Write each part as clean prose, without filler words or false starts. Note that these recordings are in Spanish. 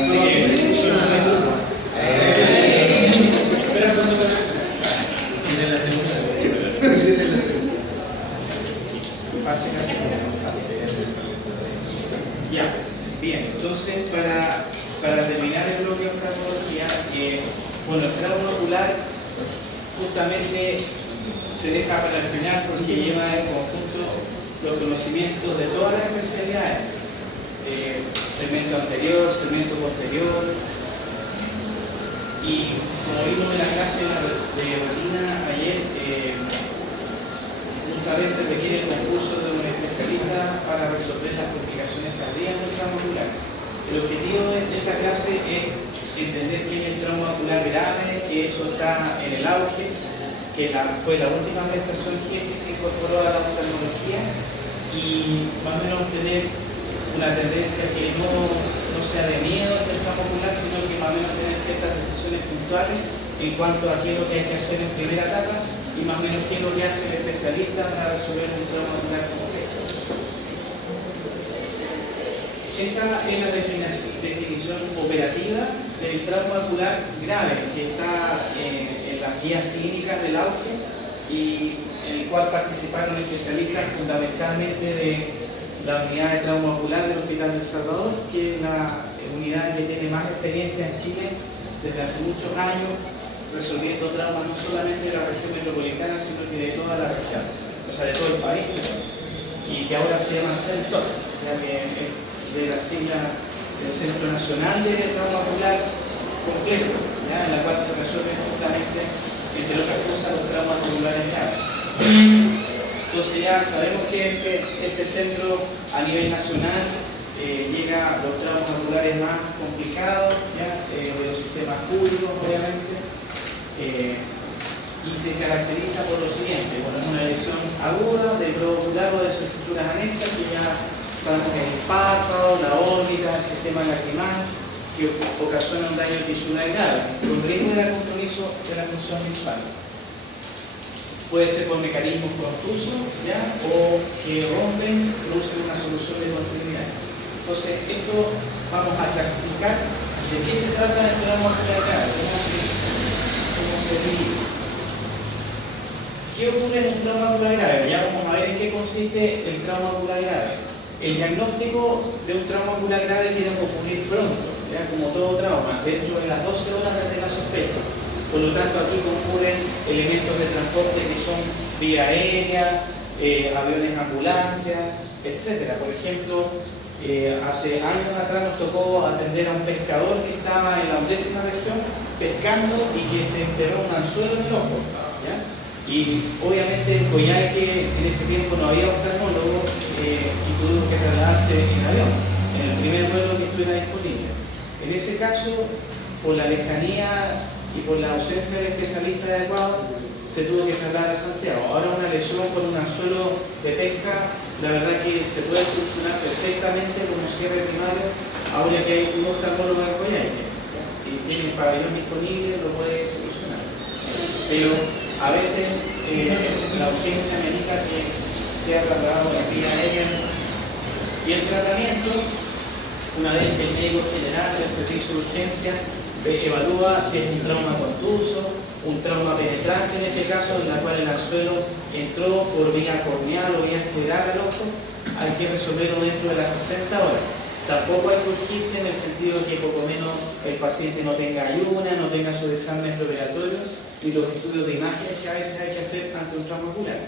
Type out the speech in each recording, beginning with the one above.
Así que, espera un segundo. Sí, de la segunda. Fácil. Ya, bien, entonces para terminar el bloque de oftalmología, bueno, el trauma ocular justamente se deja para el final porque lleva en conjunto los conocimientos de todas las especialidades, segmento anterior, segmento posterior, y como vimos en la clase de retina ayer, muchas veces requiere el concurso de un especialista para resolver las complicaciones tardías del trauma ocular. El objetivo de esta clase es entender qué es el trauma ocular grave, que eso está en el auge, que fue la última prestación que se incorporó a la oftalmología, y más o menos tener una tendencia que no sea de miedo del trauma ocular, sino que más o menos tener ciertas decisiones puntuales en cuanto a qué es lo que hay que hacer en primera etapa y más o menos qué es lo que hace el especialista para resolver un trauma ocular complejo. Esta es la definición operativa del trauma ocular grave, que está en las guías clínicas del auge y en el cual participaron especialistas fundamentalmente de la unidad de trauma ocular del Hospital del Salvador, que es la unidad que tiene más experiencia en Chile desde hace muchos años, resolviendo traumas no solamente de la región metropolitana, sino que de toda la región, o sea, de todo el país, y que ahora se llama CENTOR, ya que de la sigla del Centro Nacional de Trauma Ocular Complejo, ¿ya? En la cual se resuelven justamente, entre otras cosas, los traumas oculares graves. Entonces ya sabemos que este centro a nivel nacional llega a los traumas oculares más complicados, ¿ya? De los sistemas públicos, obviamente, y se caracteriza por lo siguiente: bueno, una lesión aguda del globo ocular o de sus estructuras anexas, que ya sabemos que es el párpado, la órbita, el sistema lacrimal, que ocasiona un daño tisular grave, con riesgo de compromiso de la función visual. Puede ser por mecanismos contusos, ¿ya? O que rompen, producen una solución de continuidad. Entonces, esto vamos a clasificar de qué se trata el trauma ocular grave, cómo se divide. ¿Qué ocurre en un trauma ocular grave? Ya vamos a ver en qué consiste el trauma ocular grave. El diagnóstico de un trauma ocular grave tiene que ocurrir pronto, ¿ya? Como todo trauma, dentro de las 12 horas desde la sospecha. Por lo tanto, aquí concurren elementos de transporte que son vía aérea, aviones, ambulancias, etc. Por ejemplo, hace años atrás nos tocó atender a un pescador que estaba en la 11ª región pescando y que se enterró un anzuelo en el ojo, ¿ya? Y obviamente en Coyhaique en ese tiempo no había oftalmólogo y tuvo que trasladarse en avión, en el primer vuelo que estuviera disponible. En ese caso, por la lejanía y por la ausencia del especialista adecuado, se tuvo que trasladar a Santiago. Ahora una lesión con un anzuelo de pesca, la verdad que se puede solucionar perfectamente con un cierre primario, ahora que hay un oftalmólogo en Coyhaique y tiene el pabellón disponible, lo puede solucionar. Pero a veces la urgencia amerita que sea trasladado a la vía aérea. Y el tratamiento, una vez que el médico general del servicio de urgencia evalúa si es un trauma contuso, un trauma penetrante en este caso, en la cual el anzuelo entró por vía corneal o vía escleral al ojo, hay que resolverlo dentro de las 60 horas. Tampoco hay que urgirse en el sentido que poco menos el paciente no tenga ayuna, no tenga sus exámenes preoperatorios y los estudios de imágenes que a veces hay que hacer ante un trauma ocular.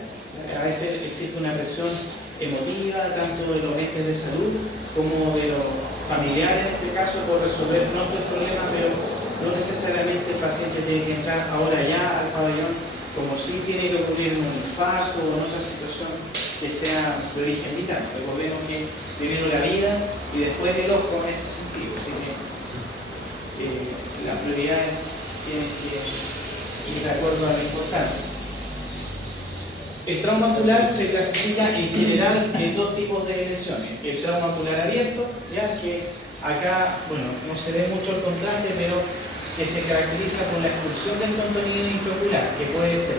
A veces existe una presión emotiva, tanto de los entes de salud como de los familiares, en este caso, por resolver no el problema, pero no necesariamente el paciente tiene que entrar ahora ya al pabellón, como si tiene que ocurrir un infarto o en otra situación que sea de origen vital. Recordemos que primero la vida y después el ojo en ese sentido. Así que las prioridades tienen que ir de acuerdo a la importancia. El trauma ocular se clasifica en general en dos tipos de lesiones. El trauma ocular abierto, ya que acá, bueno, no se ve mucho el contraste, pero que se caracteriza por la expulsión del contenido intraocular, que puede ser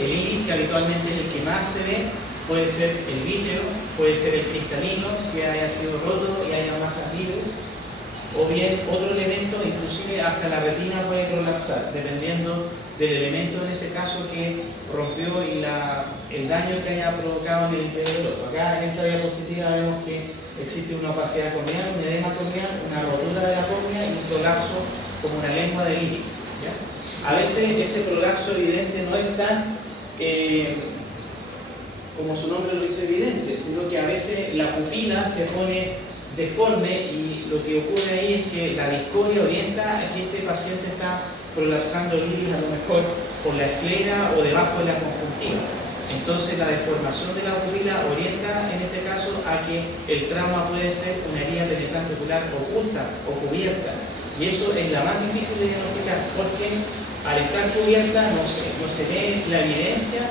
el iris, que habitualmente es el que más se ve, puede ser el vítreo, puede ser el cristalino, que haya sido roto y haya masas libres, o bien otro elemento, inclusive hasta la retina puede colapsar, dependiendo del elemento en este caso que rompió y el daño que haya provocado en el interior del ojo. Acá en esta diapositiva vemos que existe una opacidad corneal, un edema corneal, una rotura de la córnea y un prolapso como una lengua de líquido. A veces ese prolapso evidente no es tan, como su nombre lo dice, evidente, sino que a veces la pupila se pone deforme y lo que ocurre ahí es que la discoria orienta a que este paciente está prolapsando el iris a lo mejor por la esclera o debajo de la conjuntiva. Entonces la deformación de la pupila orienta en este caso a que el trauma puede ser una herida penetrante ocular oculta o cubierta. Y eso es la más difícil de diagnosticar porque al estar cubierta no se ve la evidencia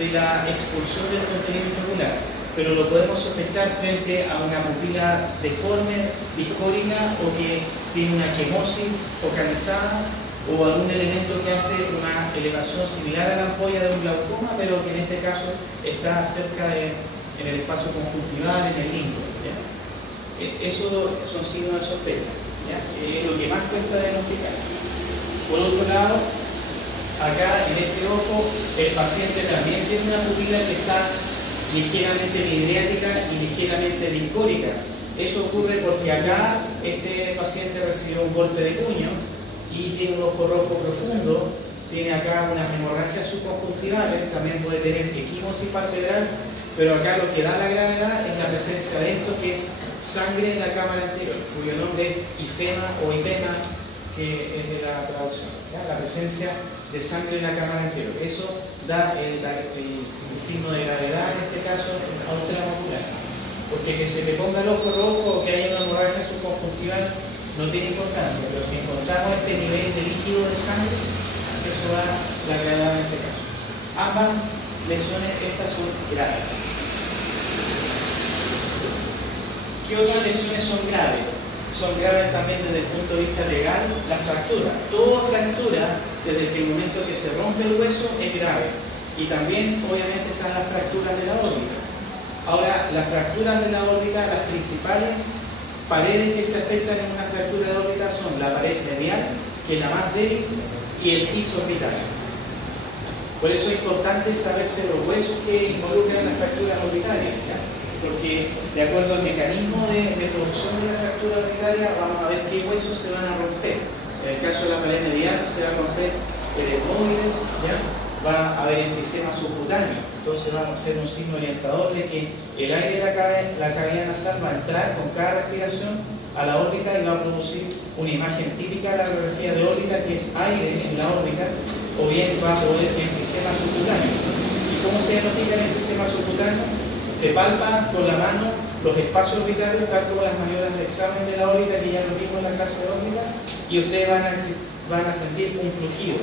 de la expulsión del contenido intraocular, pero lo podemos sospechar frente a una pupila deforme, discórica o que tiene una quemosis focalizada o algún elemento que hace una elevación similar a la ampolla de un glaucoma, pero que en este caso está cerca en el espacio conjuntival, en el limbo. Eso son signos de sospecha, es lo que más cuesta diagnosticar. Por otro lado, acá en este ojo, el paciente también tiene una pupila que está ligeramente midriática y ligeramente discórica. Eso ocurre porque acá este paciente recibió un golpe de puño y tiene un ojo rojo profundo, tiene acá unas hemorragias subconjuntivales, también puede tener equimosis palpebral, pero acá lo que da la gravedad es la presencia de esto que es sangre en la cámara anterior, cuyo nombre es ifema o ipema, que es de la traducción, la presencia de sangre en la cámara anterior. Eso da el signo de gravedad en este caso a un trauma ocular. Porque que se le ponga el ojo rojo o que haya una hemorragia subconjuntival no tiene importancia, pero si encontramos este nivel de líquido de sangre, eso da la gravedad en este caso. Ambas lesiones, estas son graves. ¿Qué otras lesiones son graves? Son graves también desde el punto de vista legal, la fractura. Toda fractura, desde el momento que se rompe el hueso, es grave. Y también, obviamente, están las fracturas de la órbita. Ahora, las fracturas de la órbita, las principales paredes que se afectan en una fractura de órbita son la pared medial, que es la más débil, y el piso orbital. Por eso es importante saberse los huesos que involucran las fracturas orbitarias, porque de acuerdo al mecanismo de producción de la fractura orbitaria vamos a ver qué huesos se van a romper. En el caso de la pared medial se va a romper eretmoides, va a haber enfisema subcutáneo, entonces va a ser un signo orientador de que el aire de la cavidad nasal va a entrar con cada respiración a la órbita y va a producir una imagen típica de la radiografía de órbita que es aire en la órbita, o bien va a poder enfisema subcutáneo. ¿Y cómo se diagnostica el enfisema subcutáneo? Se palpa con la mano los espacios orbitarios, tal como las maniobras de examen de la órbita que ya lo vimos en la clase de órbita, y ustedes van a sentir un flujido.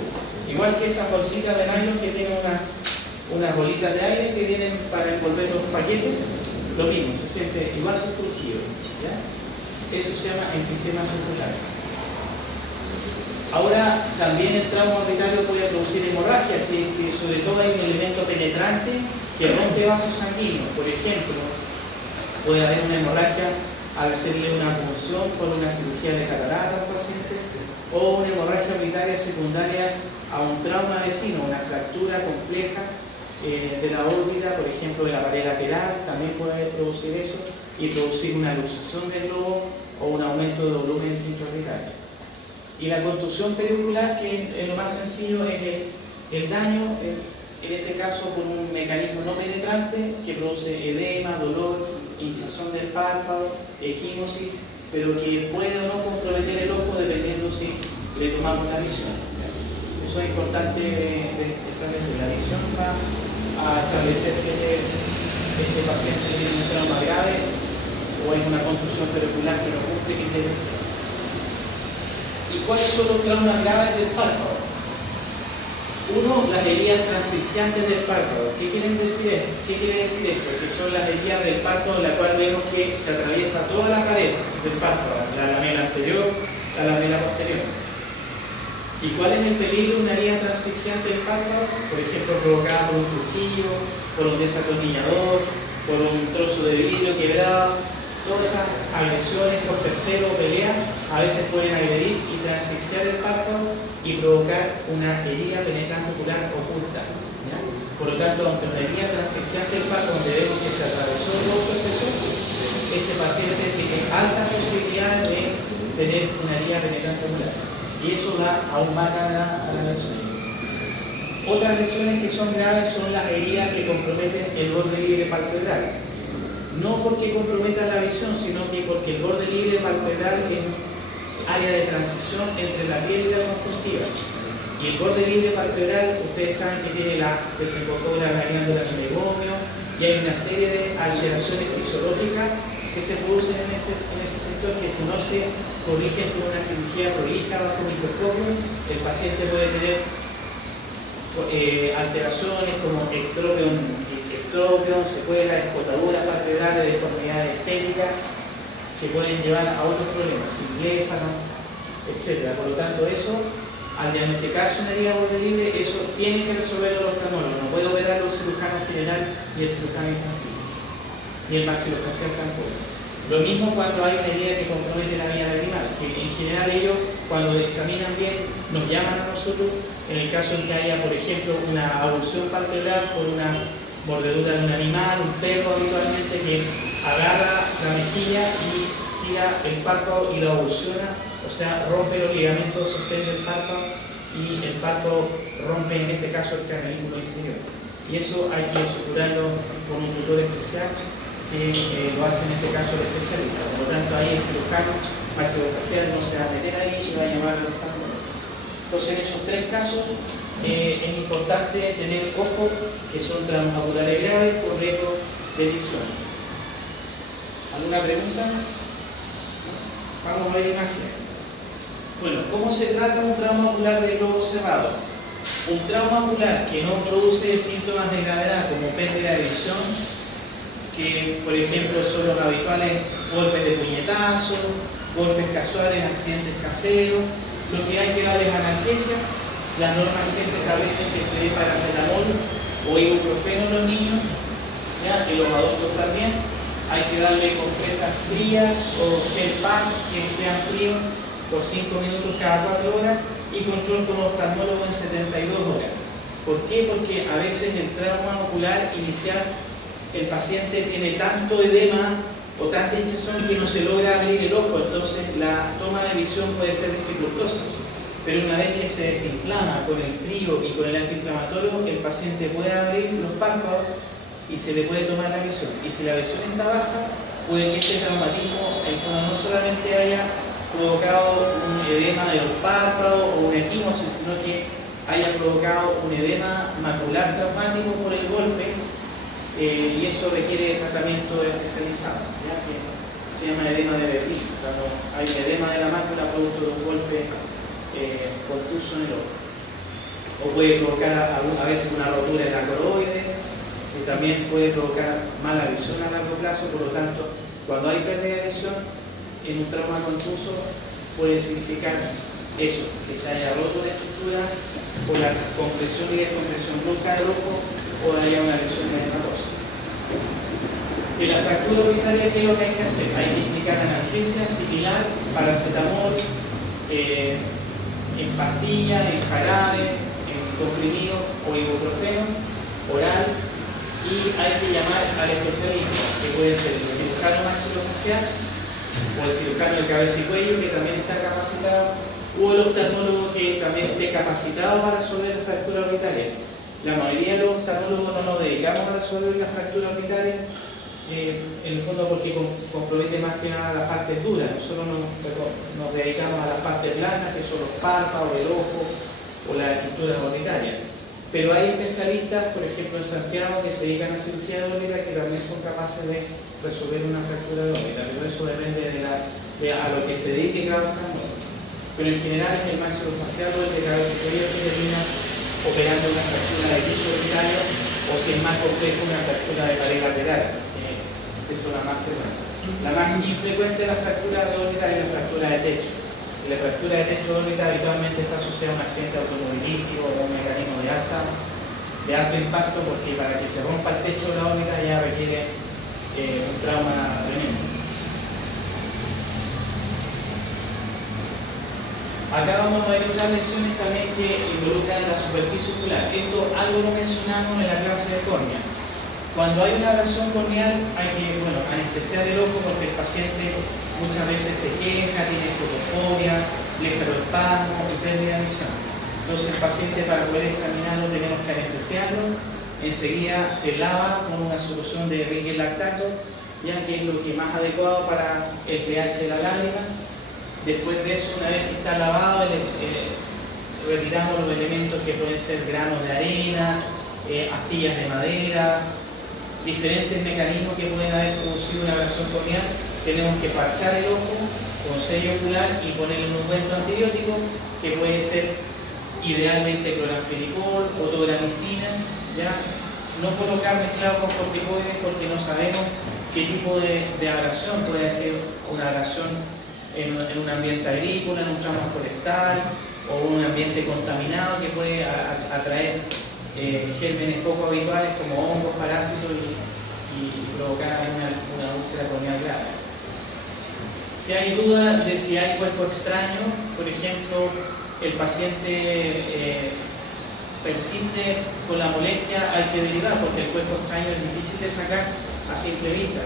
Igual que esas bolsitas de nylon que tienen unas bolitas de aire que vienen para envolver los paquetes, lo mismo, se siente igual que un crujido. Eso se llama enfisema subcutáneo. Ahora, también el trauma orbitario puede producir hemorragia, así que sobre todo hay un elemento penetrante que rompe vasos sanguíneos. Por ejemplo, puede haber una hemorragia al hacerle una punción por una cirugía de catarata al paciente, o una hemorragia orbitaria secundaria a un trauma vecino, una fractura compleja de la órbita, por ejemplo de la pared lateral, también puede producir eso y producir una luxación del globo o un aumento de volumen intraorbitario. Y la contusión periocular, que es lo más sencillo, es el daño, en este caso por un mecanismo no penetrante que produce edema, dolor, hinchazón del párpado, equimosis, pero que puede o no comprometer el ojo dependiendo si le tomamos la visión. Eso es importante establecer. La visión va a establecer si este paciente tiene un trauma grave o es una contusión periocular que no cumple criterios. ¿Y cuáles son los traumas graves del párpado? Uno, las heridas transfixiantes del párpado. ¿Qué quiere decir esto? Que son las heridas del párpado en la cual vemos que se atraviesa toda la pared del párpado, la lamela anterior, la lamela posterior. ¿Y cuál es el peligro de una herida transfixiante del párpado? Por ejemplo, provocada por un cuchillo, por un desatornillador, por un trozo de vidrio quebrado. Todas esas agresiones por tercero o pelea a veces pueden agredir y transfixiar el párpado y provocar una herida penetrante ocular oculta, ¿ya? Por lo tanto, ante una herida transfixiante del párpado donde vemos que se atravesó el ojo ese paciente tiene alta posibilidad de tener una herida penetrante ocular y eso da aún más a la lesión. Otras lesiones que son graves son las heridas que comprometen el borde libre palpebral. No porque comprometa la visión, sino que porque el borde libre palpebral es un área de transición entre la piel y la conjuntiva. Y el borde libre palpebral, ustedes saben que tiene la desembocadura de la glándula del megomio y hay una serie de alteraciones fisiológicas que se producen en ese sector que si no se corrigen con una cirugía prolija bajo microscopio, el paciente puede tener alteraciones como ectropion, secuelas, escotaduras palpebrales, deformidades estéticas que pueden llevar a otros problemas, cingéfano, etc. Por lo tanto, eso, al diagnosticarse una herida de borde libre, eso tiene que resolverlo el oftalmólogo. No puede operarlo el cirujano general y el cirujano infantil, ni el maxilofacial tampoco. Lo mismo cuando hay una herida que compromete la vía lagrimal, que en general ellos, cuando examinan bien, nos llaman a nosotros en el caso en que haya, por ejemplo, una abulsión palpebral por una mordedura de un animal, un perro habitualmente, que agarra la mejilla y tira el párpado y lo abulsiona, o sea, rompe los ligamentos, sostiene el párpado y el párpado rompe en este caso el canalículo inferior. Y eso hay que suturarlo con un tutor especial que lo hace en este caso el especialista. Por lo tanto, ahí el cirujano maxilofacial no se va a meter ahí y va a llamar al oftalmólogo. Entonces, en esos tres casos es importante tener ojo que son transoculares graves por riesgo de visión. ¿Alguna pregunta? Vamos a ver imágenes. Bueno, ¿cómo se trata un trauma ocular de globo cerrado? Un trauma ocular que no produce síntomas de gravedad como pérdida de visión, que por ejemplo son los habituales golpes de puñetazo, golpes casuales, accidentes caseros. Lo que hay que dar es analgesia. Las normas que se establecen que se dé paracetamol o ibuprofeno en los niños, ¿ya? En los adultos también. Hay que darle compresas frías o gel pack que sean fríos por 5 minutos cada 4 horas y control con oftalmólogo en 72 horas. ¿Por qué? Porque a veces el trauma ocular inicial, el paciente tiene tanto edema o tanta hinchazón que no se logra abrir el ojo, entonces la toma de visión puede ser dificultosa. Pero una vez que se desinflama con el frío y con el antiinflamatorio, el paciente puede abrir los párpados y se le puede tomar la visión. Y si la visión está baja, puede que este traumatismo no solamente haya provocado un edema de los párpados o una equimosis, sino que haya provocado un edema macular traumático por el golpe, y eso requiere tratamiento especializado, ¿ya? Que se llama edema de Berlín, cuando hay edema de la mácula producto de un golpe contuso en el ojo. O puede provocar a veces una rotura de la coroide, que también puede provocar mala visión a largo plazo. Por lo tanto, cuando hay pérdida de visión en un trauma contuso, puede significar eso, que se haya roto la estructura por la compresión y descompresión brusca del ojo o haya una lesión edematosa. En la fractura orbitaria, ¿qué es lo que hay que hacer? Hay que indicar analgesia similar, paracetamol, en pastilla, en jarabe, en comprimido o ibuprofeno oral, y hay que llamar al especialista, que puede ser el cirujano maxilofacial o el cirujano de cabeza y cuello, que también está capacitado, o el oftalmólogo, que también esté capacitado para resolver la fractura orbitaria. La mayoría de los oftalmólogos no nos dedicamos a resolver la fractura orbitaria, en el fondo porque compromete más que nada las partes duras. Nosotros nos dedicamos a las partes blandas, que son los párpados, el ojo o las estructuras orbitarias. Pero hay especialistas, por ejemplo en Santiago, que se dedican a cirugía de órbita, que también son capaces de resolver una fractura de órbita, pero eso depende de a lo que se dedique cada oftalmólogo. Pero en general es el maxilofacial o el de cabeza y cuello que termina operando una fractura de piso orbitario, o si es más complejo, una fractura de pared lateral. Eso es la más frecuente. La más infrecuente es la fractura de órbita y la fractura de techo. Y la fractura de techo de órbita habitualmente está asociada a un accidente automovilístico o a un mecanismo de alto impacto, porque para que se rompa el techo de la órbita ya requiere un trauma tremendo. Acá vamos a ver otras lesiones también que involucran la superficie ocular. Esto algo lo mencionamos en la clase de córnea. Cuando hay una abrasión corneal hay que anestesiar el ojo porque el paciente muchas veces se queja, tiene fotofobia, blefaroespasmo y pérdida de visión. Entonces el paciente, para poder examinarlo, tenemos que anestesiarlo. Enseguida se lava con una solución de Riegel lactato, ya que es lo que es más adecuado para el pH de la lágrima. Después de eso, una vez que está lavado, retiramos los elementos que pueden ser granos de arena, astillas de madera, diferentes mecanismos que pueden haber producido una abrasión corneal. Tenemos que parchar el ojo con sello ocular y ponerle un ungüento antibiótico que puede ser idealmente cloranfenicol o tobramicina, ¿ya? No colocar mezclado con corticoides porque no sabemos qué tipo de abrasión puede ser una abrasión en un ambiente agrícola, en un tramo forestal o un ambiente contaminado que puede atraer gérmenes poco habituales como hongos, parásitos y provocar una úlcera corneal grave. Si hay duda de si hay cuerpo extraño, por ejemplo, el paciente persiste con la molestia, hay que derivar porque el cuerpo extraño es difícil de sacar a simple vista.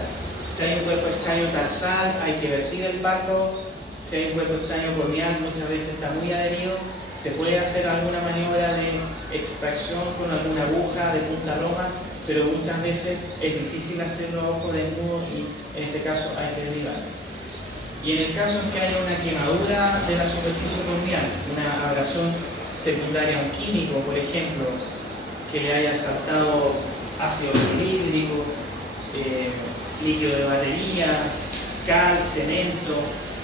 Si hay un cuerpo extraño tarsal, hay que vertir el párpado. Si hay un cuerpo extraño corneal, muchas veces está muy adherido, se puede hacer alguna maniobra de extracción con alguna aguja de punta roma, pero muchas veces es difícil hacerlo a ojo desnudo y en este caso hay que derivar. Y en el caso en que haya una quemadura de la superficie corneal, una abrasión secundaria a un químico, por ejemplo, que le haya saltado ácido clorhídrico, líquido de batería, cal, cemento,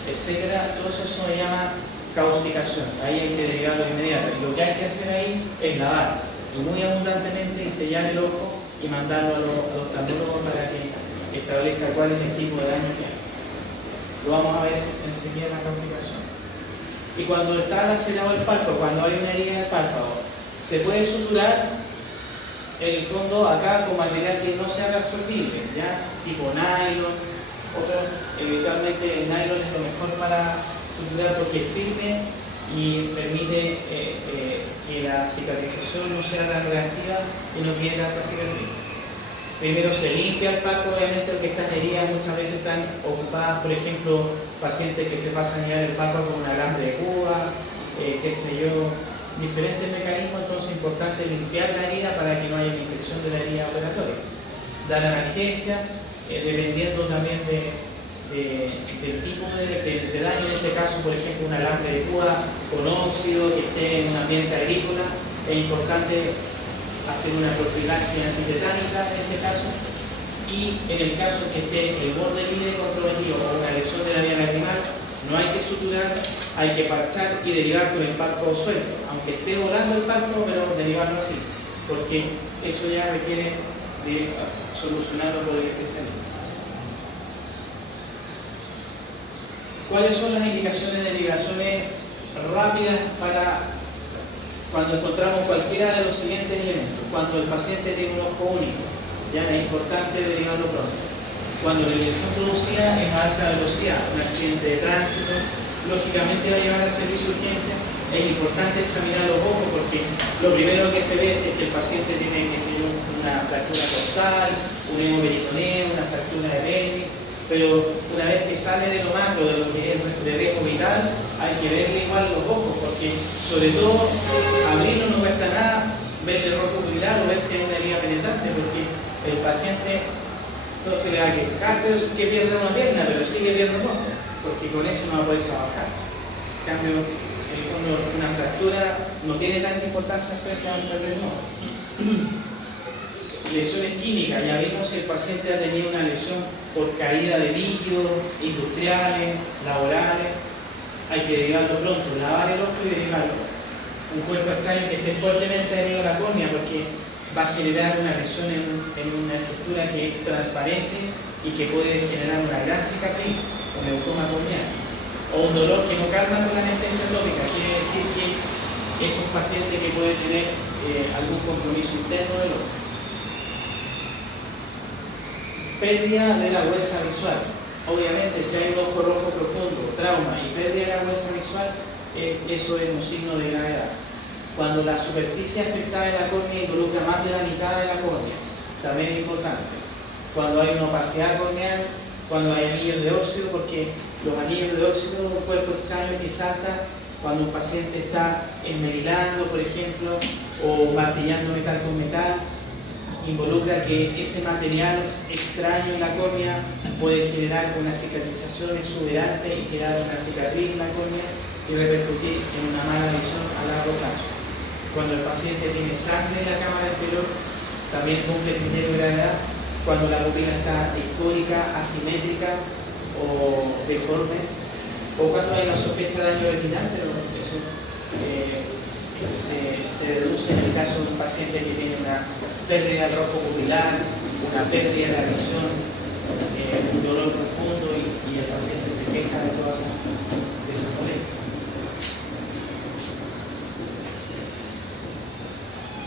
etcétera, todo eso se llama causticación. Ahí hay que derivarlo de inmediato. Y lo que hay que hacer ahí es lavar y muy abundantemente y sellar el ojo y mandarlo a los oftalmólogos para que establezca cuál es el tipo de daño que hay. Lo vamos a ver enseguida en la causticación. Y cuando está lacerado el párpado, cuando hay una herida en el párpado, se puede suturar en el fondo acá con material que no sea absorbible, ¿ya? Tipo nylon, eventualmente el nylon es lo mejor para suturar porque es firme y permite que la cicatrización no sea tan reactiva y no quede tanta cicatriz. Primero se limpia el párpado, obviamente porque estas heridas muchas veces están ocupadas, por ejemplo, pacientes que se pasan a llevar el párpado con un alambre de púa, qué sé yo, diferentes mecanismos. Entonces es importante limpiar la herida para que no haya infección de la herida operatoria. Dar analgesia, dependiendo también del tipo de daño. En este caso, por ejemplo, un alambre de púa con óxido que esté en un ambiente agrícola, es importante hacer una profilaxis antitetánica en este caso. Y en el caso en que esté el borde libre comprometido o una lesión de la vía lacrimal, no hay que suturar, hay que parchar y derivar con el párpado suelto, aunque esté volando el párpado, pero derivarlo así, porque eso ya requiere de solucionarlo por el especialista. ¿Cuáles son las indicaciones de derivaciones rápidas para cuando encontramos cualquiera de los siguientes elementos? Cuando el paciente tiene un ojo único, ya es importante derivarlo pronto. Cuando la lesión producida es a alta velocidad, un accidente de tránsito, lógicamente va a llevar al servicio de urgencia. Es importante examinar los ojos porque lo primero que se ve es que el paciente tiene, qué sé yo, una fractura costal, un hemoperitoneo, una fractura de pelvis, pero una vez que sale de lo macro, de lo que es de riesgo vital, hay que verle igual los ojos, porque sobre todo abrirlo no cuesta nada, verle rojo pupilar o ver si hay una herida penetrante, porque el paciente no se le va a quejar que pierde una pierna, pero sigue viendo un ojo, porque con eso no va a poder trabajar. En cambio, una fractura no tiene tanta importancia frente al perder un ojo. Lesiones químicas, ya vimos si el paciente ha tenido una lesión por caída de líquidos industriales, laborales, hay que derivarlo pronto, lavar el ojo y derivarlo. Un cuerpo extraño que esté fuertemente adherido a la córnea porque va a generar una lesión en una estructura que es transparente y que puede generar una gran cicatriz, un glaucoma corneal, o un dolor que no calma con la anestesia tópica, quiere decir que es un paciente que puede tener algún compromiso interno del ojo. pérdida de la agudeza visual. Obviamente, si hay un ojo rojo profundo, trauma y pérdida de la agudeza visual, eso es un signo de gravedad. Cuando la superficie afectada de la córnea involucra más de la mitad de la córnea, también es importante. Cuando hay una opacidad corneal, cuando hay anillos de óxido, porque los anillos de óxido son un cuerpo extraño que salta cuando un paciente está esmerilando, por ejemplo, o martillando metal con metal, involucra que ese material extraño en la córnea puede generar una cicatrización exuberante y quedar una cicatriz en la córnea y repercutir en una mala visión a largo plazo. Cuando el paciente tiene sangre en la cámara anterior, también cumple el criterio de gravedad. Cuando la pupila está discórica, asimétrica o deforme, o cuando hay una sospecha de daño retinal, pero eso se reduce en el caso de un paciente que tiene una pérdida del rojo pupilar, una pérdida de la visión, un dolor profundo y el paciente se queja de todas esas molestias.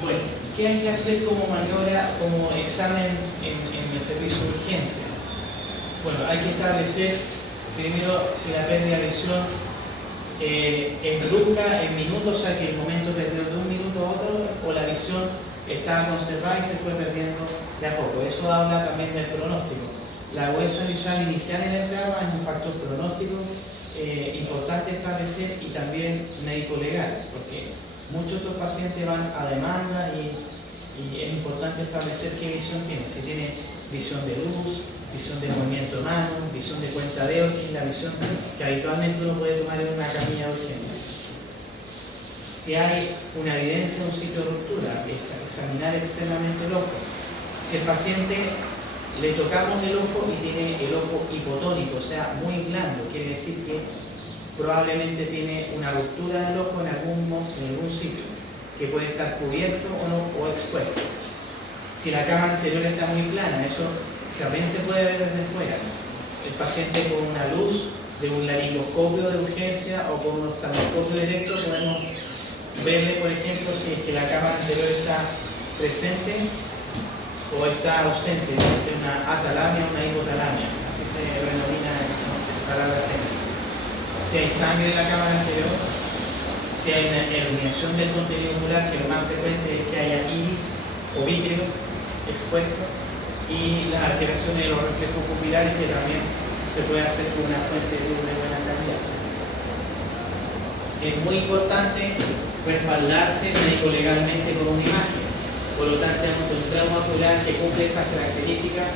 Bueno, ¿qué hay que hacer como maniobra, como examen en el servicio de urgencia? Bueno, hay que establecer primero si la pérdida de visión es brusca, en minutos, o sea que el momento perdió de un minuto a otro, o la visión estaba conservada y se fue perdiendo de a poco. Eso habla también del pronóstico. La agudeza visual inicial en el trauma es un factor pronóstico importante establecer y también médico-legal, porque muchos de estos pacientes van a demanda y es importante establecer qué visión tiene. Si tiene visión de luz, visión de movimiento de mano, visión de cuenta de dedos, que es la visión que habitualmente uno puede tomar en una camilla de urgencia. Si hay una evidencia de un sitio de ruptura, es examinar externamente el ojo. Si el paciente le tocamos el ojo y tiene el ojo hipotónico, o sea, muy blando, quiere decir que probablemente tiene una ruptura del ojo en algún sitio, que puede estar cubierto o no, o expuesto. Si la cama anterior está muy plana, eso también se puede ver desde fuera. El paciente con una luz de un laringoscopio de urgencia o con un oftalmoscopio directo podemos verle, por ejemplo, si es que la cámara anterior está presente o está ausente, existe una atalamia o una hipotalamia, así se denomina en palabras técnicas. Si hay sangre en la cámara anterior, si hay una herniación del contenido ocular, que lo más frecuente es que haya iris o vítreo expuesto, y las alteraciones de los reflejos pupilares, que también se puede hacer con una fuente de luz de buena calidad. Es muy importante respaldarse médico-legalmente con una imagen. Por lo tanto, un trauma ocular que cumple esas características,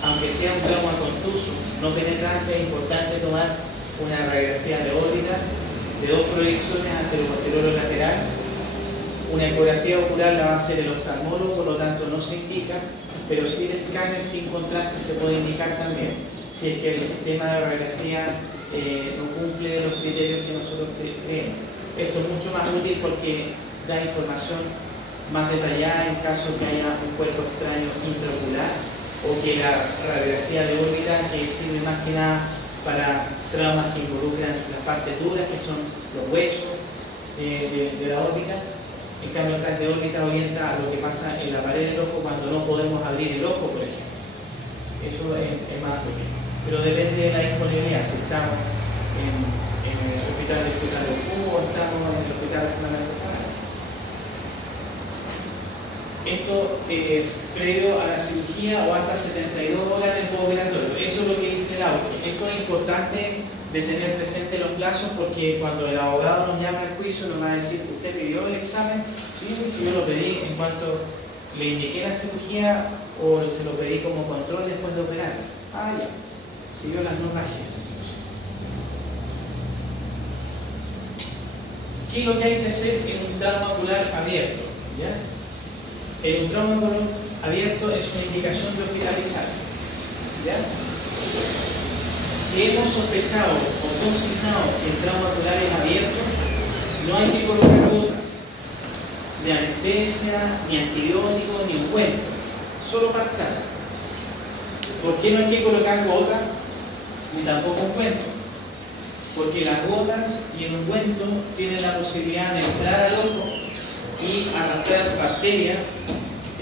aunque sea un trauma contuso, no penetrante, es importante tomar una radiografía de órbita de dos proyecciones antero-posterior o lateral. Una ecografía ocular la va a hacer el oftalmólogo, por lo tanto no se indica, pero si el escáner sin contraste se puede indicar también, si es que el sistema de radiografía no cumple los criterios que nosotros creemos. Esto es mucho más útil porque da información más detallada en caso que haya un cuerpo extraño intraocular o que la radiografía de órbita, que sirve más que nada para traumas que involucran las partes duras, que son los huesos de la órbita. En cambio, el tag de órbita orienta a lo que pasa en la pared del ojo cuando no podemos abrir el ojo, por ejemplo. Eso es más útil. Pero depende de la disponibilidad. Si estamos en el hospital de Q o estamos en el hospital regional de Antofagasta. Esto previo a la cirugía o hasta 72 horas del postoperatorio. Eso es lo que dice el auge. Esto es importante de tener presente los plazos, porque cuando el abogado nos llama al juicio nos va a decir: ¿usted pidió el examen? Sí, yo lo pedí en cuanto le indiqué la cirugía, o se lo pedí como control después de operar. Ah, ya, siguió las normas GES. ¿Qué es lo que hay que hacer en un trauma ocular abierto? ¿Ya? En un trauma ocular abierto es una indicación de hospitalizar. ¿Ya? Si hemos sospechado o consignado que el trauma ocular es abierto, no hay que colocar gotas de anestesia, ni antibióticos, ni ungüento, solo parchar. ¿Por qué no hay que colocar gotas ni tampoco ungüento? Porque las gotas y el ungüento tienen la posibilidad de entrar al ojo y arrastrar bacterias,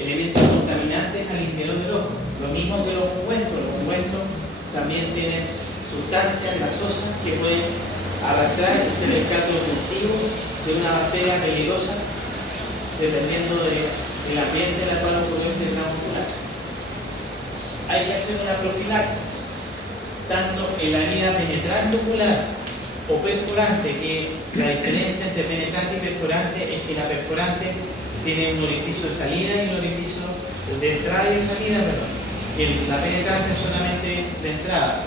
elementos contaminantes al interior del ojo. Lo mismo que los ungüentos también tienen sustancias gasosas que pueden arrastrar y ser el caldo cultivo de una bacteria peligrosa dependiendo del ambiente en el cual ocurrió este trauma ocular. Hay que hacer una profilaxis, tanto en la herida penetrante ocular o perforante, que la diferencia entre penetrante y perforante es que la perforante tiene un orificio de salida y un orificio de entrada y de salida, perdón. La penetrante solamente es de entrada.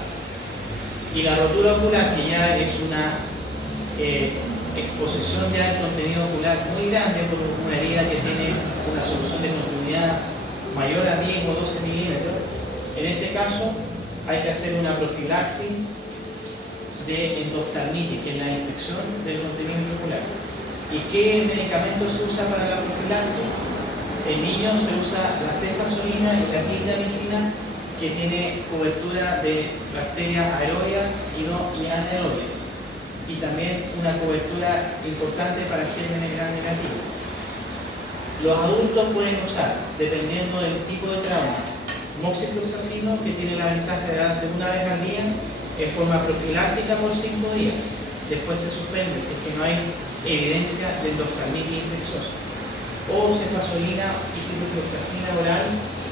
Y la rotura ocular, que ya es una exposición ya del contenido ocular muy grande por una herida que tiene una solución de continuidad mayor a 10 o 12 milímetros, en este caso hay que hacer una profilaxis de endoftalmitis, que es la infección del contenido ocular. ¿Y qué medicamento se usa para la profilaxis? En niños se usa la cefazolina y la clindamicina, que tiene cobertura de bacterias aerobias y anaerobias, y también una cobertura importante para gérmenes gram negativos. Los adultos pueden usar, dependiendo del tipo de trauma, moxifloxacino, que tiene la ventaja de darse una vez al día en forma profiláctica por 5 días. Después se suspende si es que no hay evidencia de endoftalmitis infecciosa. O cefazolina y ciprofloxacina oral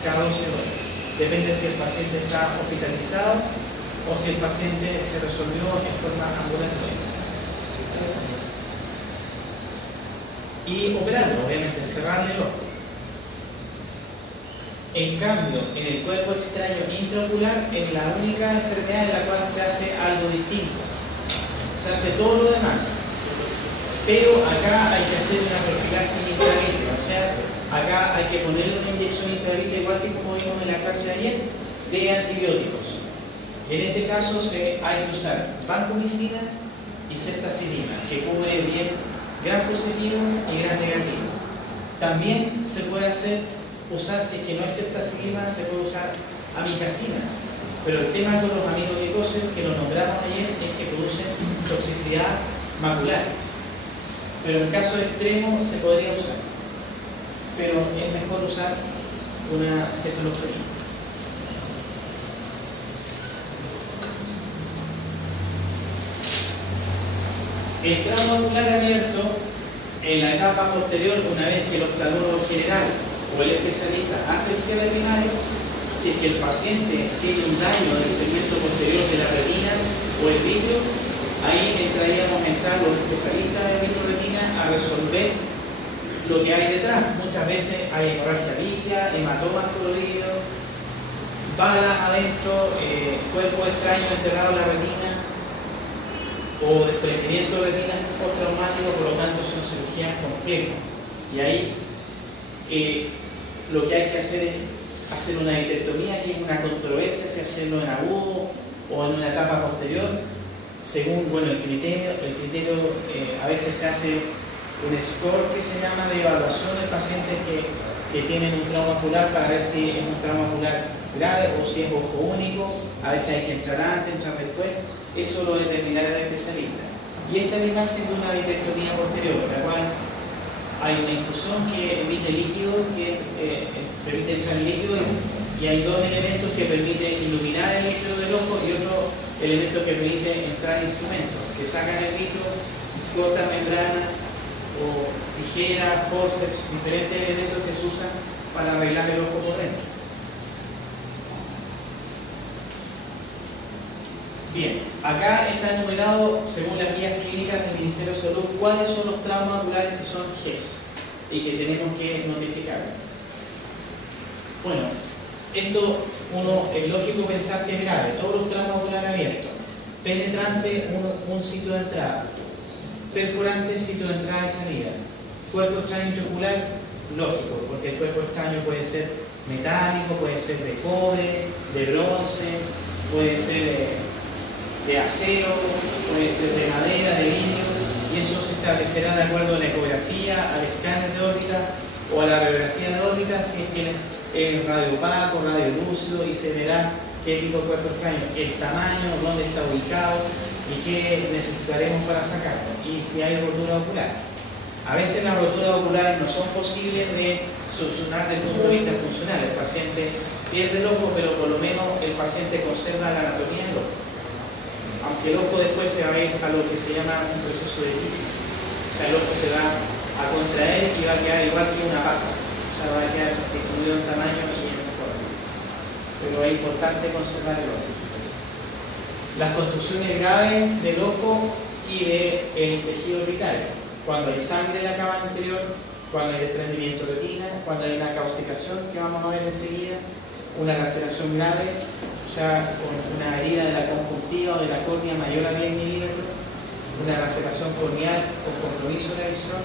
cada 12 horas. Depende si el paciente está hospitalizado o si el paciente se resolvió en forma ambulatoria. Y operarlo, obviamente, cerrarle el ojo. En cambio, en el cuerpo extraño intraocular es la única enfermedad en la cual se hace algo distinto. Se hace todo lo demás. Pero acá hay que hacer una profilaxis intravítrea, o sea, acá hay que ponerle una inyección intravítrea, igual que como vimos en la clase de ayer, de antibióticos. En este caso hay que usar vancomicina y ceftazidima, que cubre bien gram positivo y gram negativo. También se puede usar, si es que no hay ceftazidima, se puede usar amicacina. Pero el tema con los aminoglicosas, que lo nombramos ayer, es que producen toxicidad macular. Pero en caso extremo se podría usar. Pero es mejor usar una cefalosporina. El trauma ocular abierto, en la etapa posterior, una vez que el oftalmólogo general o el especialista hace el cierre primario, si es que el paciente tiene un daño del segmento posterior de la retina o el vitrio, ahí entraríamos a entrar los especialistas de vitroretina a resolver lo que hay detrás. Muchas veces hay hemorragia vítrea, hematomas coloridos, balas adentro, cuerpo extraño enterrado en la retina o desprendimiento de retina postraumático, por lo tanto son cirugías complejas. Y ahí lo que hay que hacer es hacer una vitrectomía, que es una controversia si hacerlo en agudo o en una etapa posterior. Según el criterio a veces se hace un score que se llama de evaluación de pacientes que tienen un trauma ocular para ver si es un trauma ocular grave o si es ojo único. A veces hay que entrar antes, entrar después. Eso lo determinará el especialista. Y esta es la imagen de una vitrectomía posterior, en la cual hay una infusión que emite líquido, que permite entrar líquido, y hay dos elementos que permiten iluminar el líquido del ojo y otro elemento que permite entrar instrumentos, que sacan el líquido, cortan membrana o tijera, forceps, diferentes elementos que se usan para arreglar el ojo por dentro. Bien, acá está enumerado, según las guías clínicas del Ministerio de Salud, cuáles son los traumas oculares que son GES y que tenemos que notificar. Bueno, esto es lógico pensar que es grave. Todos los traumas oculares abiertos. Penetrante, un sitio de entrada. Perforante, sitio de entrada y salida. Cuerpo extraño intraocular, lógico, porque el cuerpo extraño puede ser metálico, puede ser de cobre, de bronce, puede ser de acero, puede ser de madera, de vidrio, y eso se establecerá de acuerdo a la ecografía, al escáner de órbita o a la radiografía de órbita, si es que es radio opaco, radio lúcido, y se verá qué tipo de cuerpo extraño, el tamaño, dónde está ubicado y qué necesitaremos para sacarlo, y si hay rotura ocular. A veces las roturas oculares no son posibles de solucionar desde el punto de vista funcional. El paciente pierde el ojo, pero por lo menos el paciente conserva la anatomía del ojo. Aunque el ojo después se va a ir a lo que se llama un proceso de tisis. O sea, el ojo se va a contraer y va a quedar igual que una pasa. O sea, va a quedar disminuido en tamaño y en forma. Pero es importante conservar el ojo. Las construcciones graves del ojo y del tejido orbital. Cuando hay sangre en la cámara anterior, cuando hay desprendimiento de retina, cuando hay una causticación que vamos a ver enseguida, una laceración grave, o sea, con una herida de la conjuntiva o de la córnea mayor a 10 milímetros, una laceración corneal con compromiso de la visión,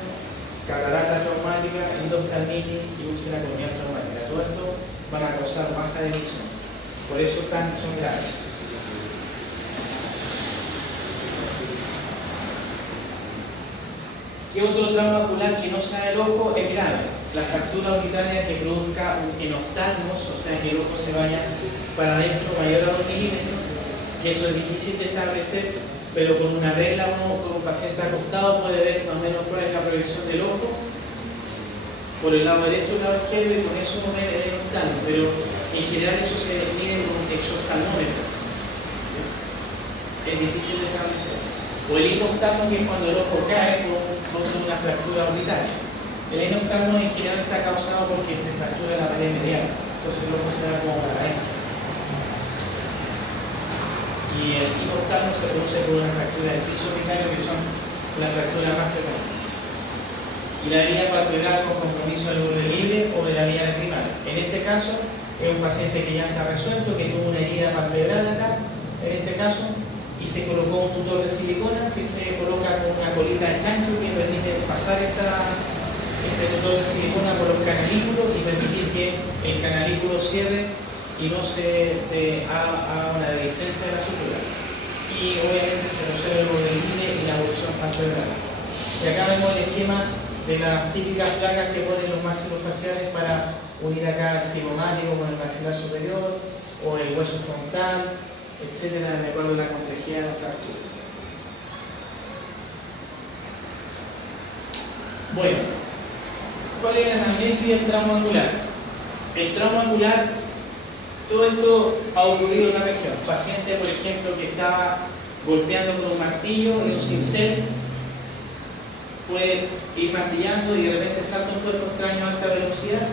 catarata traumática, endoftalmitis y úlcera corneal traumática. Todo esto van a causar baja de visión. Por eso son graves. ¿Qué otro trauma ocular que no sea el ojo es grave? La fractura orbitaria que produzca un enoftalmos, o sea que el ojo se vaya para adentro mayor a 2 milímetros, que eso es difícil de establecer, pero con una regla uno con un paciente acostado puede ver más o menos cuál es la proyección del ojo por el lado derecho o el lado izquierdo, y con eso uno ve el enoftalmo, pero en general eso se mide con un exoftalmómetro. Es difícil de establecer. O el hinoftalmo, que es cuando el ojo cae por una fractura orbitaria. El hinoftalmo en general está causado porque se fractura la pared medial, entonces el ojo se da como para adentro. Y el hinoftalmo se produce por una fractura del piso orbital, que son las fracturas más frecuentes. Y la vía palpebral con compromiso del borde libre o de la vía lacrimal. En este caso es un paciente que ya está resuelto, que tuvo una herida palpebral acá, en este caso, y se colocó un tutor de silicona que se coloca con una colita de chancho que permite pasar este tutor de silicona por los canalículos y permitir que el canalículo cierre y no se haga una dehiscencia de la sutura. Y obviamente se resuelve el borde libre y la evolución palpebral. Y acá vemos el esquema de las típicas placas que ponen los máximos faciales para unir acá el cigomático con el maxilar superior o el hueso frontal, etcétera, de acuerdo a la complejidad de la fractura. Bueno, ¿cuál es la anamnesis del trauma angular? El trauma angular, todo esto ha ocurrido en la región. Paciente, por ejemplo, que estaba golpeando con un martillo y un cincel, puede ir martillando y de repente salta un cuerpo extraño a alta velocidad.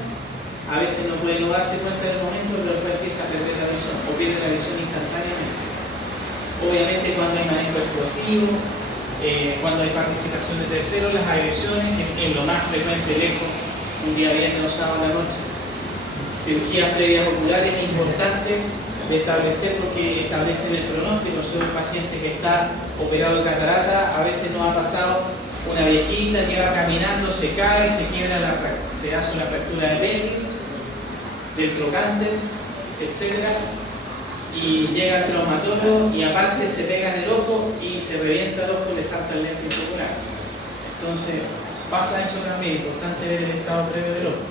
A veces no puede no darse cuenta en el momento, pero después empieza a perder la visión o pierde la visión instantáneamente. Obviamente cuando hay manejo explosivo, cuando hay participación de terceros, las agresiones, que es lo más frecuente lejos, un día viernes o sábado a la noche. Cirugías previas oculares es importante de establecer porque establecen el pronóstico. Si un paciente que está operado de catarata, a veces nos ha pasado una viejita que va caminando, se cae, se quiebra se hace una fractura de pelvis, del trocánter, etc. Y llega al traumatólogo y aparte se pega en el ojo y se revienta el ojo y le salta el lente intraocular. Entonces pasa eso también, es importante ver el estado previo del ojo.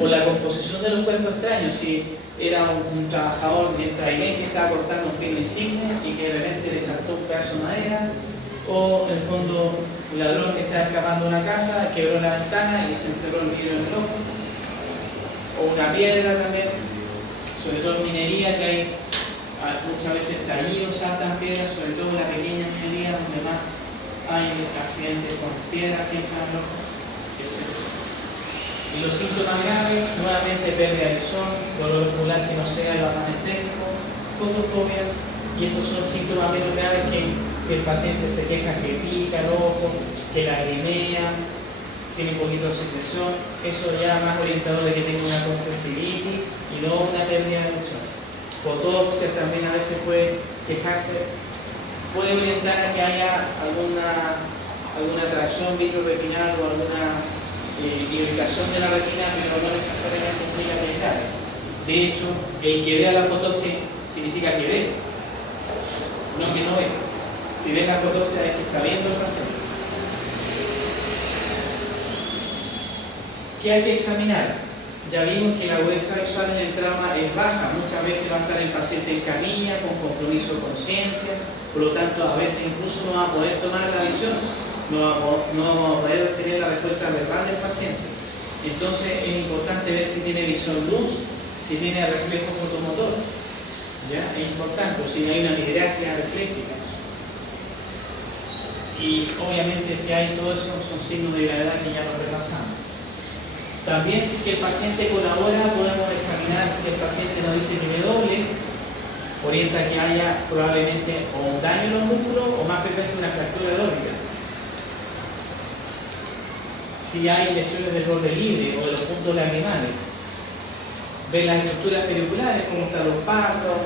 O la composición de los cuerpos extraños, si era un trabajador de Trailén que estaba cortando un filo insigne y que de repente le saltó un pedazo de madera, o en el fondo un ladrón que estaba escapando de una casa, quebró la ventana y se enterró el vidrio en el ojo. O una piedra también, sobre todo en minería, que hay muchas veces tallidos, saltan piedras, sobre todo en la pequeña minería donde más hay accidentes con piedras que entran al ojo, etc. Y los síntomas graves, nuevamente pérdida de visión, dolor ocular que no sea el anestésico, fotofobia, y estos son síntomas menos graves que si el paciente se queja que pica el ojo, que lagrimea, tiene un poquito de secreción, eso ya más orientador de que tenga una conjuntivitis y no una pérdida de visión. Fotopsia también a veces puede quejarse, puede orientar a que haya alguna tracción vitreoretinal o alguna irritación de la retina, pero no necesariamente implica que es grave. De hecho, el que vea la fotopsia significa que ve, no que no ve. Si ve la fotopsia es que está viendo el paciente. ¿Qué hay que examinar? Ya vimos que la agudeza visual en el trauma es baja, muchas veces va a estar el paciente en camilla, con compromiso de conciencia, por lo tanto a veces incluso no va a poder tomar la visión, no vamos a poder obtener la respuesta verbal del paciente. Entonces es importante ver si tiene visión luz, si tiene reflejo fotomotor, ¿ya? Es importante, o si no hay una migracia refléctica. Y obviamente si hay todo eso, son signos de gravedad que ya lo repasamos. También si el paciente colabora, podemos examinar si el paciente nos dice que tiene doble, orienta que haya probablemente o un daño en los músculos o más frecuente una fractura de órbita. Si hay lesiones del borde libre o de los puntos lagrimales. Ver las estructuras periculares, cómo están los partos,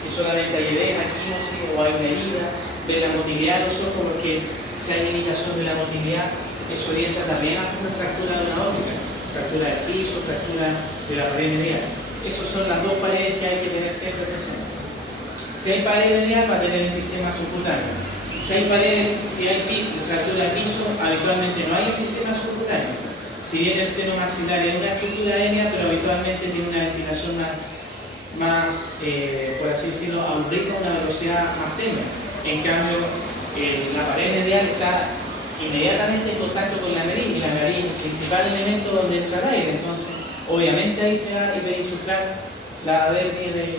si solamente hay edema, quimosis o hay una herida. Ver la motilidad de los ojos, porque si hay limitación de la motilidad, eso orienta también a una fractura de una órbita, fractura del piso, fractura de la pared medial. Esas son las dos paredes que hay que tener siempre presentes. Si hay pared medial, va a tener enfisema subcutáneo. Si hay fractura del piso, habitualmente no hay enfisema subcutáneo. Si bien el seno maxilar es una estructura aérea, pero habitualmente tiene una ventilación más por así decirlo, a un ritmo, una velocidad más tenue. En cambio, la pared medial está inmediatamente en contacto con la nariz, y la nariz es el principal elemento donde entra el aire. Entonces, obviamente ahí se va a hiperinsuflar la dermis de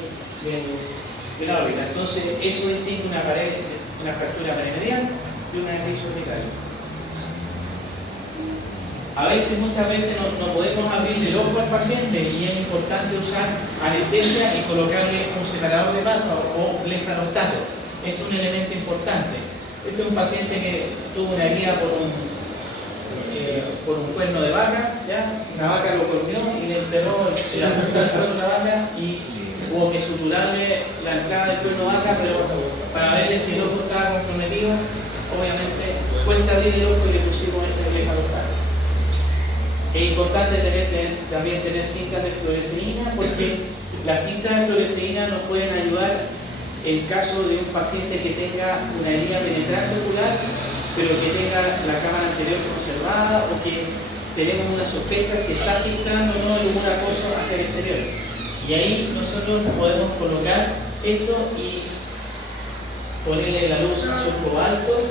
la órbita. Entonces, eso distingue una fractura paramedial de una nariz orbital. A veces, muchas veces no podemos abrir el ojo al paciente y es importante usar anestesia y colocarle un separador de párpado o blefarostato. Es un elemento importante. Este es un paciente que tuvo una herida por un cuerno de vaca, ¿ya? Una vaca lo corrió y le enterró la punta del cuerno de la vaca y hubo que suturarle la entrada del cuerno de vaca, pero para ver si el ojo estaba comprometido, obviamente cuesta abrir el ojo y le pusimos ese blefarostato. Es importante también tener cintas de fluoresceína, porque las cintas de fluoresceína nos pueden ayudar en caso de un paciente que tenga una herida penetrante ocular, pero que tenga la cámara anterior conservada o que tenemos una sospecha si está filtrando o no algún acoso hacia el exterior. Y ahí nosotros podemos colocar esto y ponerle la luz a su ojo alto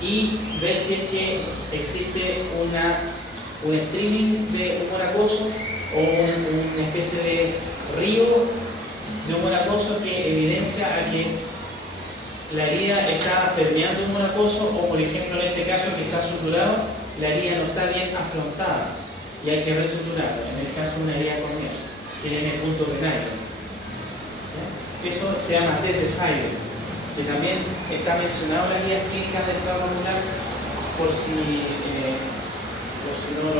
y ver si es que existe un streaming de humor acoso o una especie de río de humor acoso que evidencia a que la herida está permeando humor acoso, o por ejemplo en este caso que está suturado, la herida no está bien afrontada y hay que resuturarla. En el caso de una herida corneal que tiene punto renal, eso se llama test de Sailer, que también está mencionado en las guías clínicas del trauma ocular, por si no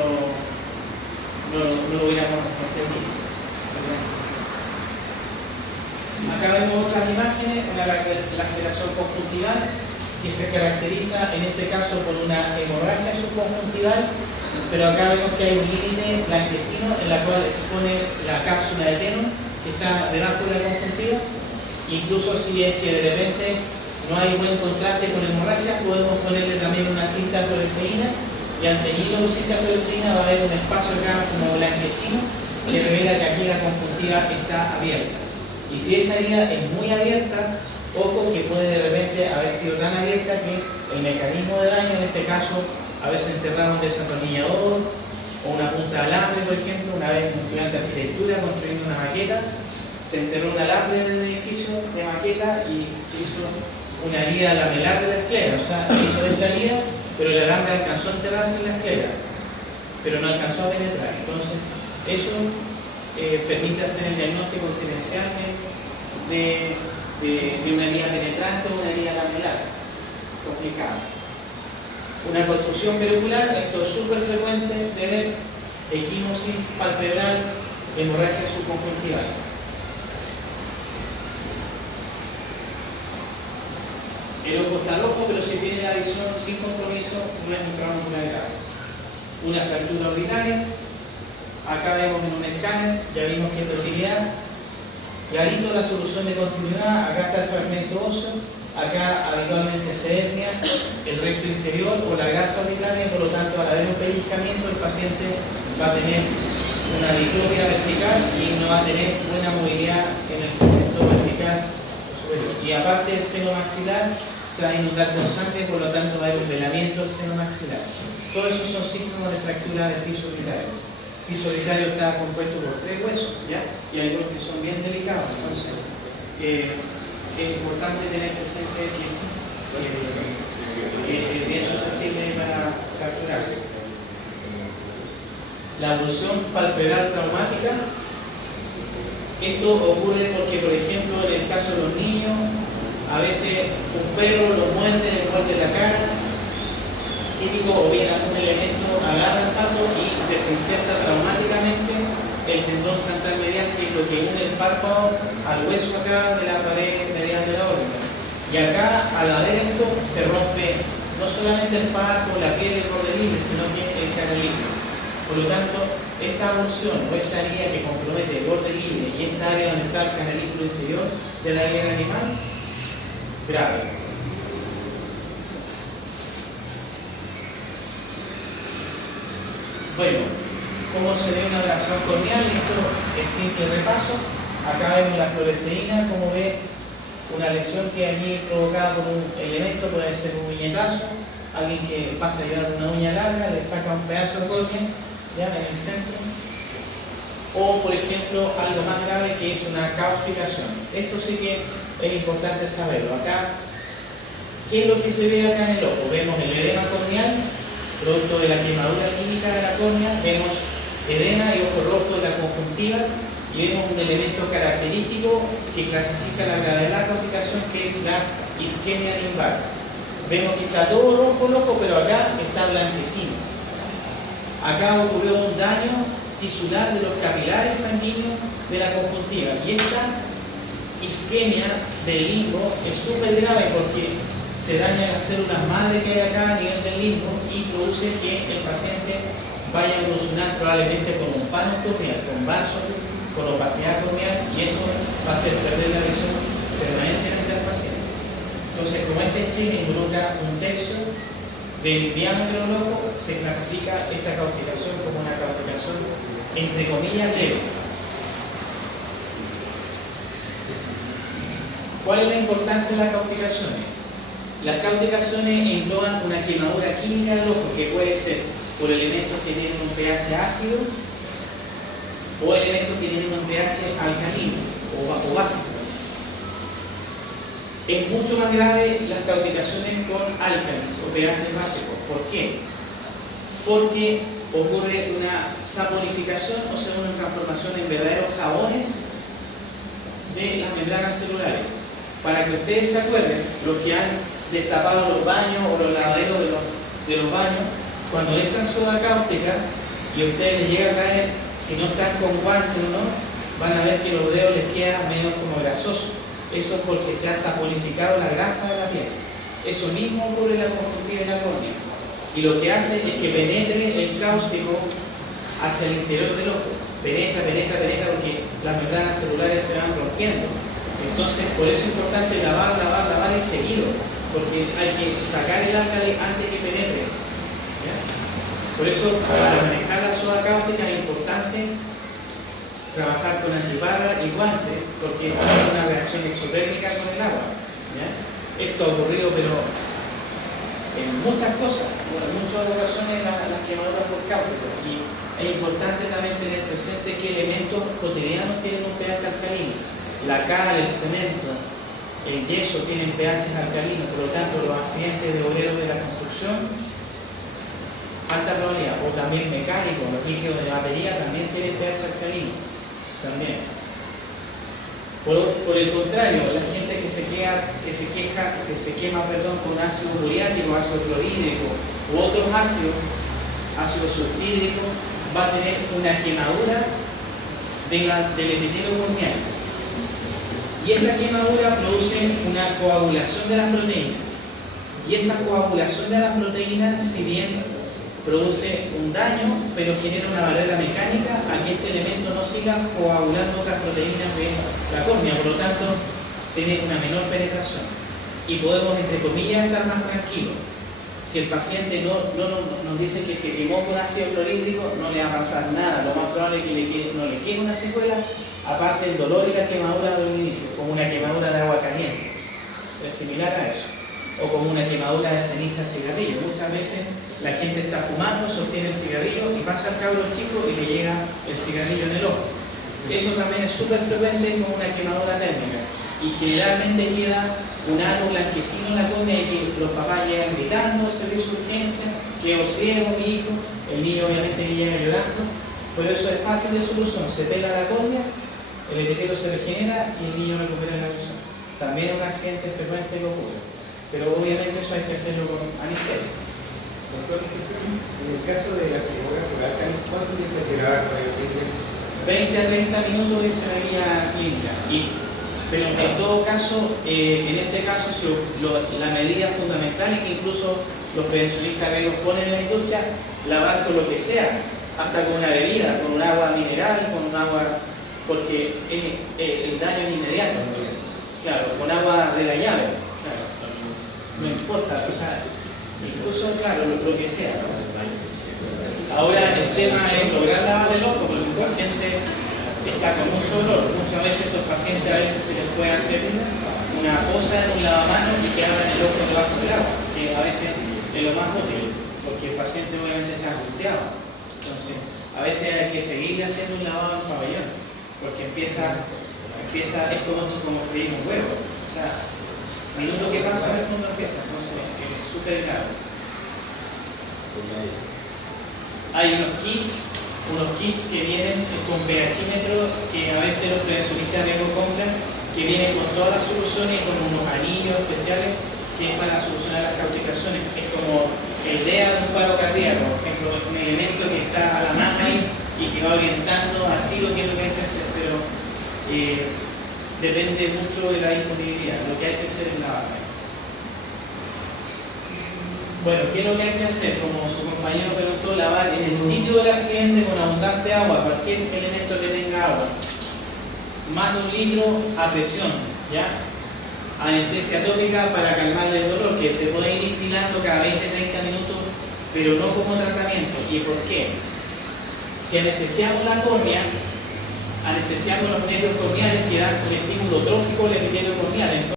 lo hubiéramos entendido. Acá vemos otras imágenes, una laceración conjuntival que se caracteriza en este caso por una hemorragia subconjuntival, pero acá vemos que hay un límite blanquecino en la cual expone la cápsula de Tenon que está debajo de la conjuntiva. Incluso si es que de repente no hay buen contraste con hemorragia, podemos ponerle también una cinta de fluoresceína, y al teñirlo con cinta de fluoresceína va a haber un espacio acá como blanquecino que revela que aquí la conjuntiva está abierta. Y si esa herida es muy abierta, ojo que puede de repente haber sido tan abierta que el mecanismo de daño, en este caso, haberse enterrado un desatornillador o una punta de alambre, por ejemplo. Una vez un estudiante de arquitectura construyendo una maqueta, se enterró un alambre en el edificio de maqueta y se hizo una herida lamelar de la esclera. O sea, hizo esta herida, pero el alambre alcanzó a enterrarse en la esclera, pero no alcanzó a penetrar. Entonces, eso permite hacer el diagnóstico diferencial de una herida penetrante o una herida lamelar complicada. Una construcción pericular, esto es súper frecuente de ver: equimosis palpebral, hemorragia subconjuntival. El ojo está rojo, pero si tiene la visión sin compromiso, no es un trauma ocular grave. Una fractura orbitaria. Acá vemos en un escáner, ya vimos que es de utilidad. Clarito la solución de continuidad. Acá está el fragmento óseo. Acá habitualmente se hernia el recto inferior o la grasa orbitaria, por lo tanto al haber un pellizcamiento el paciente va a tener una diplopia vertical y no va a tener buena movilidad en el segmento vertical o superior. Y aparte del seno maxilar, se va a inundar con sangre, por lo tanto va a haber un velamiento del seno maxilar. Todos esos son síntomas de fractura del piso urinario. El piso urinario está compuesto por 3 huesos, ¿ya? Y hay algunos que son bien delicados, entonces es importante tener presente que es bien susceptible para fracturarse. La abulsión palpebral traumática, esto ocurre porque, por ejemplo, en el caso de los niños, a veces un perro los muerde, le muerde la cara, típico, o bien algún elemento agarra el pato y desinserta traumáticamente el tendón frontal medial, que es lo que une el párpado al hueso acá de la pared medial de la órbita. Y acá, al haber esto, se rompe no solamente el párpado, la piel y el borde libre, sino que el canal libre. Por lo tanto, esta abulsión o esta herida que compromete el borde libre y esta área donde está el canalículo inferior de la herida animal, grave. Bueno, ¿cómo se ve una abrasión corneal? Esto es simple repaso. Acá vemos la fluoresceína, como ve una lesión que allí provocada por un elemento, puede ser un uñetazo, alguien que pasa a llevar una uña larga, le saca un pedazo de córnea, ya en el centro, o por ejemplo algo más grave que es una causticación. Esto sí que es importante saberlo. Acá, ¿qué es lo que se ve acá en el ojo? Vemos el edema corneal, producto de la quemadura química de la córnea, vemos edema y ojo rojo de la conjuntiva, y vemos un elemento característico que clasifica la gravedad de la causticación, que es la isquemia limbar. Vemos que está todo rojo, pero acá está blanquecino. Acá ocurrió un daño tisular de los capilares sanguíneos de la conjuntiva, y esta isquemia del limbo es súper grave porque se dañan las células madre que hay acá a nivel del limbo y produce que el paciente vaya a evolucionar probablemente con un pano corneal, con vaso, con opacidad corneal, y eso va a hacer perder la visión permanentemente al paciente. Entonces, como este isquemia involucra 1/3 del diámetro del ojo, se clasifica esta causticación como una causticación entre comillas leve. ¿Cuál es la importancia de las causticaciones? Las causticaciones engloban una quemadura química del ojo, que puede ser por elementos que tienen un pH ácido o elementos que tienen un pH alcalino o básico. Es mucho más grave las causticaciones con álcalis o pH básicos. ¿Por qué? Porque ocurre una saponificación, o sea, una transformación en verdaderos jabones de las membranas celulares. Para que ustedes se acuerden, los que han destapado los baños o los lavaderos de los baños, cuando echan soda cáustica y a ustedes les llega a caer, si no están con guantes o no, van a ver que los dedos les quedan medio como grasosos. Eso es porque se ha saponificado la grasa de la piel. Eso mismo ocurre en la conjuntiva y la córnea. Y lo que hace es que penetre el cáustico hacia el interior del ojo. Penetra, porque las membranas celulares se van rompiendo. Entonces, por eso es importante lavar y seguido. Porque hay que sacar el álcali antes que penetre. ¿Ya? Por eso, para manejar la soda cáustica es importante trabajar con antiparra y guantes, porque es una reacción exotérmica con el agua. ¿Ya? Esto ha ocurrido, pero en muchas cosas, en muchas ocasiones las quemaduras por cáustico. Y es importante también tener presente qué elementos cotidianos tienen un pH alcalino. La cal, el cemento, el yeso tienen pH alcalinos, por lo tanto los accidentes de obreros de la construcción, alta probabilidad, o también mecánicos, los líquidos de batería también tienen pH alcalino. También. Por el contrario, la gente que se quema con ácido muriático, ácido clorhídrico u otros ácidos, ácido sulfídrico, va a tener una quemadura del epitelio corneal. Y esa quemadura produce una coagulación de las proteínas. Y esa coagulación de las proteínas, si bien produce un daño, pero genera una barrera mecánica a que este elemento no siga coagulando otras proteínas de la córnea, por lo tanto tiene una menor penetración y podemos, entre comillas, estar más tranquilos. Si el paciente nos dice que se quemó con ácido clorhídrico, no le va a pasar nada, lo más probable es que no le quede una secuela, aparte el dolor y la quemadura de un inicio, como una quemadura de agua caliente, es similar a eso, o como una quemadura de ceniza de cigarrillo. Muchas veces la gente está fumando, sostiene el cigarrillo y pasa al cabro chico y le llega el cigarrillo en el ojo. Eso también es súper frecuente como una quemadura térmica y generalmente queda un halo blanquecino en la córnea y que los papás llegan gritando al servicio de urgencia, quedó ciego mi hijo, el niño obviamente que llega llorando, pero eso es fácil de solución, se pela la córnea, el epitelio se regenera y el niño recupera la visión. También es un accidente frecuente que ocurre, pero obviamente eso hay que hacerlo con anestesia. Doctor, en el caso de la quemadura por alcalis, ¿cuánto tiempo hay que grabar para que 20 a 30 minutos es la guía clínica. Pero en todo caso, en este caso, la medida fundamental es que incluso los prevencionistas que los ponen en la industria, lavar con lo que sea, hasta con una bebida, con un agua mineral, con un agua, porque el daño es inmediato. Claro, con agua de la llave, claro, no importa, o sea, incluso, claro, lo que sea, ¿no? Ahora el tema es lograr lavar el ojo, porque el paciente está con mucho dolor. Muchas veces estos pacientes a veces se les puede hacer una posa en un lavamanos y que abran el ojo debajo del agua, que a veces es lo más útil, porque el paciente obviamente está angustiado. Entonces, a veces hay que seguirle haciendo un lavado en pabellón, porque empieza es como freír un huevo. O sea, minuto que pasa, el fondo empieza. Entonces, es súper grave. Hay unos kits que vienen con pHímetro que a veces los prevencionistas riesgo compran, que vienen con todas las soluciones y con unos anillos especiales que es para solucionar las calcificaciones. Es como el DEA de un paro cardíaco, por ejemplo, un elemento que está a la mano ahí y que va orientando al tiro qué es lo que hay que hacer, pero depende mucho de la disponibilidad. Lo que hay que hacer es lavar. Bueno, ¿qué es lo que hay que hacer? Como su compañero preguntó, lavar en el sitio del accidente con abundante agua, cualquier elemento que tenga agua. Más de 1 litro a presión, ¿ya? Anestesia tópica para calmar el dolor, que se puede ir instilando cada 20-30 minutos, pero no como tratamiento. ¿Y por qué? Si anestesiamos la córnea, anestesiamos los nervios corneales que dan un estímulo trófico al epitelio corneal.